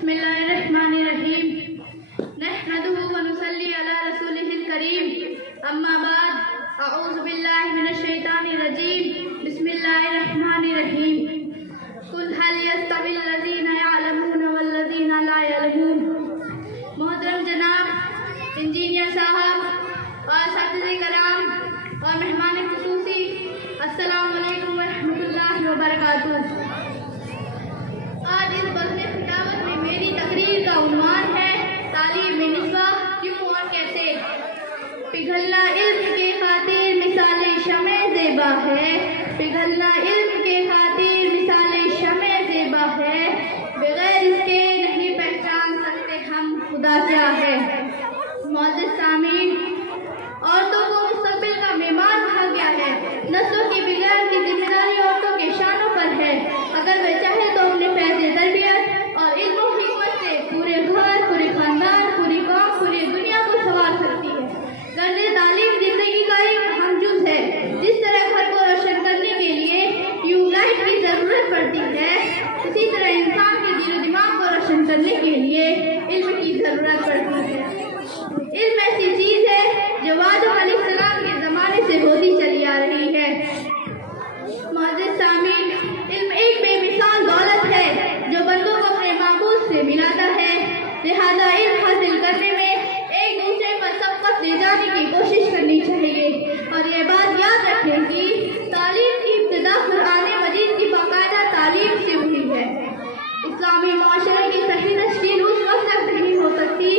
बिस्मिल्लाहिर्रहमानिर्रहीम नहमदुहु व नुसल्ली अला रसूलिहिल करीम अम्मा बाद अऊज़ु बिल्लाहि मिनश शैतानिर रजीम बिस्मिल्लाहिर्रहमानिर्रहीम कुल हल यस्तविल लज़ीना यअलमून वल लज़ीना ला यअलमून। मोहतरम जनाब इंजीनियर साहब और साथी कराम और मेहमान खुसूसी, अस्सलामु अलैकुम व रहमतुल्लाहि व बरकातुहू। आज इस बज़्म खिताबत में मेरी तकरीर का उन्वान है तालीम निस्वा क्यों और कैसे। पिघलना इल्म के खातिर मिसाले शमे ज़ेबा है, पिघलना इल्म के खातिर मिसाले शमे ज़ेबा है, बगैर इसके नहीं पहचान सकते हम खुदा क्या है। मौजूद सामीन, औरतों को मुस्तक़बिल का मेहमान कहा गया है। नस्लों की बिगाड़ की जिम्मेदारी औरतों के शानों पर है। अगर वे चाहे तो अपने पैसे तरबियत और इल्म और हिकमत से पूरे घर, पूरे खानदान, पूरी कौम, पूरी दुनिया को संवार सकती है। गर्द तालीम जिंदगी का एक अहम जुज़ है। जिस तरह घर को रोशन करने के लिए ट्यूबलाइट की जरूरत पड़ती है, उसी तरह इंसान के दिल और दिमाग को रोशन करने के लिए इल्म की जरूरत पड़ती है। इल्म ऐसी चीज है जो आदम अलैहिस्सलाम के जमाने से होती चली आ रही है। मौजूद सामीन, इल्म एक बेमिसाल दौलत है जो बंदों को अपने माबूद से मिलाता है। लिहाजा इल्म हासिल करने में एक दूसरे पर सबकत ले जाने की कोशिश करनी चाहिए। और ये बात याद रखें कि तालीम की इब्तिदा कुरान मजीद की बाकायदा तालीम से हुई है। इस्लामी मुआशरे की सही तश्कील उस वक्त तक नहीं हो सकती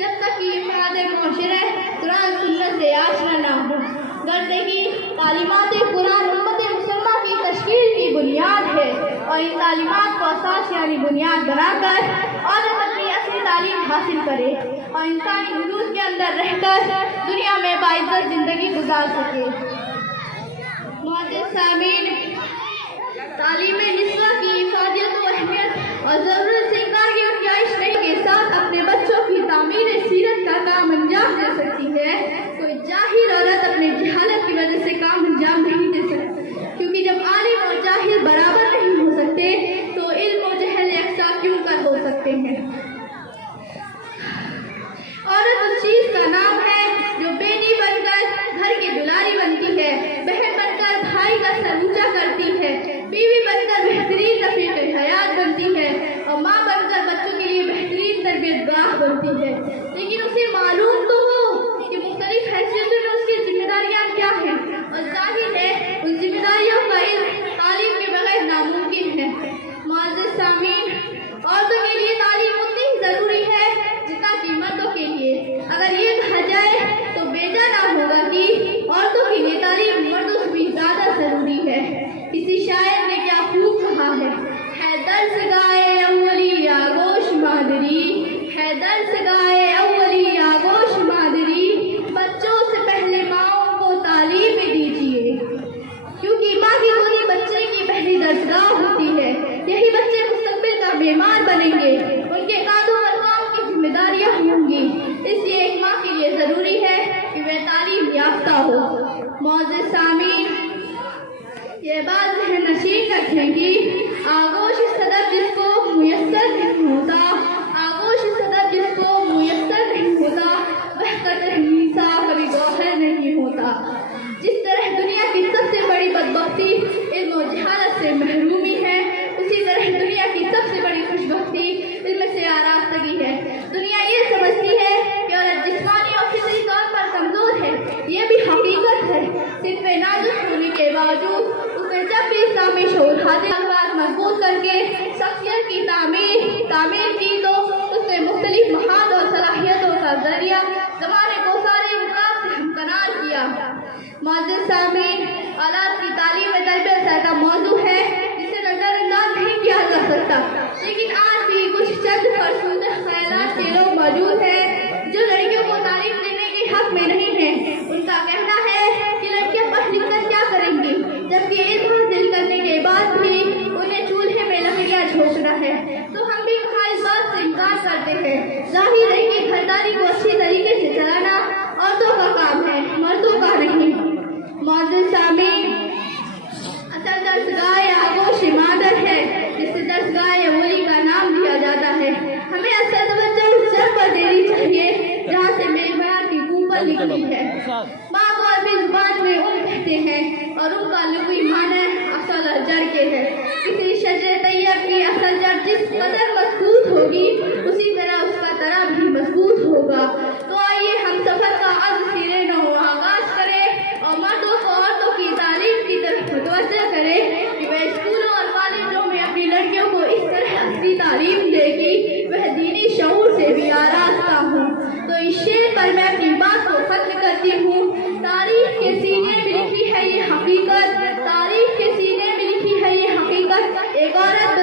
जब तक कि अफराद मुआशरे कुरान सुन्नत से आशना न हो। गर्दे की तालीमात कुरान उम्मत मुसलमा की तश्कील की बुनियाद है और इन तालीमात को असास यानी बुनियाद बनाकर औरत अपनी असली तालीम हासिल करे और इंसानी हुदूद के अंदर रहकर दुनिया में बाइज्जत जिंदगी गुजार सके। मुअज़्ज़िज़ सामीन, तालीम निस्वा की इफादियत और अहमियत और ज़रूरत से इनकार की ख्वाहिश नहीं के साथ अपने बच्चों की तामीर सीरत का काम अंजाम दे सकती है। कोई जाहिल औरत अपने जहालत की वजह से काम अंजाम नहीं दे सकती, क्योंकि जब आलिम और जाहिल बराबर नहीं हो सकते तो इल्म और जहल यकसा क्यों कर हो सकते हैं। औरत उस चीज का नाम है जो बेटी बनकर घर की दुलारी बनती है, बहन बनकर भाई का सर ऊंचा करती है, बीवी बनकर बेहतरीन रफीक हयात बनती है और माँ बनकर बच्चों के लिए बेहतरीन तरबियतगाह बनती है। लेकिन उसे मालूम तो हो कि मुख्तलिफ हैसियतों में उसकी जिम्मेदारियाँ क्या हैं और जाहिर है उन जिम्मेदारियों का इल्म तालीम के बगैर नामुमकिन है। मुअज़्ज़िज़ सामीन, औरतों के लिए तालीम उतनी ही ज़रूरी है जितना कि मर्दों के लिए। अगर ये कहा जाए तो बेजा ना होगा कि औरतों के लिए तालीम मर्दों से भी ज़्यादा ज़रूरी है। किसी शायर ने क्या खूब कहा है दर्स गाए अव्वली आगोश मादरी, है दर्स गाए अव्वली आगोश मादरी, बच्चों से पहले माओं को तालीम दीजिए, क्योंकि माँ की गोदी बच्चे की पहली दर्सगाह होती है। यही बच्चे मुस्तक़बिल का बीमार बनेंगे, उनके कांधों पर कौम की जिम्मेदारियाँ होंगी। इसलिए एक माँ के लिए ज़रूरी है कि वह तालीम याफ्ता हो। मुअज़्ज़िज़ सामीन, ये बात ज़हन नशीन रखें कि आगोश सदर जिसको मुयस्सर नहीं होता, आगोश सदर जिसको मुयस्सर नहीं होता, वह कदर नीसा कभी गौहर नहीं होता। जिस तरह दुनिया की सबसे बड़ी बदबख्ती इल्म और जहालत से महरूमी है, उसी तरह दुनिया की सबसे बड़ी खुशबख्ती इल्म से आरास्तगी है। दुनिया ये समझती है कि औरत जिस्मानी और फितरी तौर पर कमज़ोर है, ये भी हकीकत है। सिर्फ नाजुक होने के बावजूद उसने जब भी इस्लामी शऊर हासिल मजबूत करके शख्सियत की तामीर की तो उसने मुख्तलिफ महारत और सलाहियतों का जरिया ज़माने को सारे मुकाम से हमकनार किया। मुअज़्ज़िज़ सामीन, औलाद की तालीम में तरबियत ऐसा मौजू है जिसे नज़रअंदाज नहीं किया जा सकता। लेकिन आज भी कुछ चंद फरसुदा ख्यालात के लोग मौजूद हैं जो लड़कियों को तालीम देने के हक में नहीं हैं। उनका कहना है कि लड़कियां पढ़ लिख कर क्या करेंगी, जबकि इल्म हासिल करने के बाद भी उन्हें चूल्हे में लकड़ियां झोंकना है। तो हम भी कहाँ इस बात से इनकार करते हैं। जाहिर है कि घरदारी को अच्छी तरीके से चलाना औरतों का काम है, मर्दों का नहीं। मुअज़्ज़िज़ सामीन, असल दर्सगाह आगोश मादर है जिसे दर्सगाह वली का नाम दिया जाता है। माँ को अरबी जुबान में कहते हैं और उनका लुग़वी माने असल जड़ के है। किसी शजर तैयब की असल जड़ जिस कदर मजबूत होगी उसी तरह उसका तरा भी मजबूत होगा। तो आइए हम सफर का अर्ज सिरे नौ आगाज करें और मर्दों को औरतों की तालीम की तरफ मुतवज्जह करें कि वह स्कूलों और कॉलेजों में अपनी लड़कियों को इस तरह असली तालीम देगी वह दीनी शऊर से भी आरास्ता हूँ। तो इस शेर पर मैं अपनी बात को खत्म करती हूँ। तारीख के सीने में लिखी है ये हकीकत, तारीख के सीने में लिखी है ये हकीकत। एक औरत